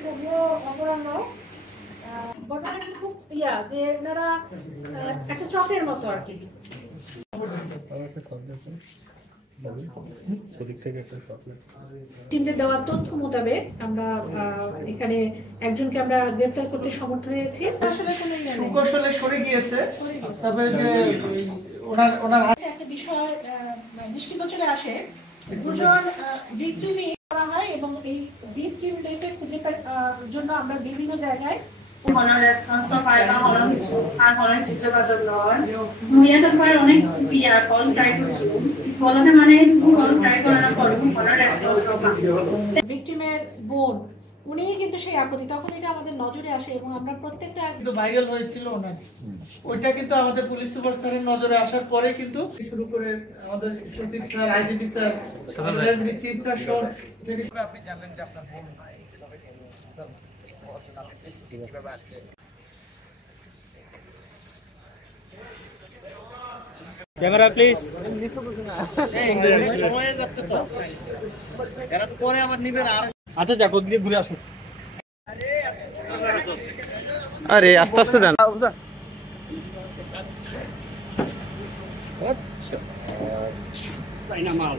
শুভ অপরাহ্ন। ঘটনাটা খুব যে ওনারা একটা চকের মতো আর কি টিমদের দেওয়া তথ্য মোতাবেক আমরা এখানে একজনকে আমরা গ্রেফতার করতে সমর্থ হয়েছি। আসলে সুকৌশলে সরে গিয়েছে, তবে যে ওনার একটা বিষয় দৃষ্টিগোচরে আসে, দুজন ভিকটিমই করা হয় এবং এই ভিকটিমদেরকে খুঁজে পাওয়ার জন্য আমরা বিভিন্ন জায়গায় ভিকটিমের বোন উনি কিন্তু সেই আপত্তি, তখন এটা আমাদের নজরে আসে এবং আমরা প্রত্যেকটা কিন্তু ভাইরাল হয়েছিল ওনার, ওইটা কিন্তু আমাদের পুলিশ সুপার স্যারের নজরে আসার পরে কিন্তু শুরু করে আমাদের সচিব sir, IGP sir, SP chief sir সহ আপনি জানেন যে আপনার বোন কিভাবে আসছে। Camera please. সময় যাচ্ছে তো, এরা পরে আবার নিবেন। আচ্ছা যাক, ওদিকে ঘুরে আসুন। আরে আস্তে আস্তে যান। আচ্ছা চাইনা মাল।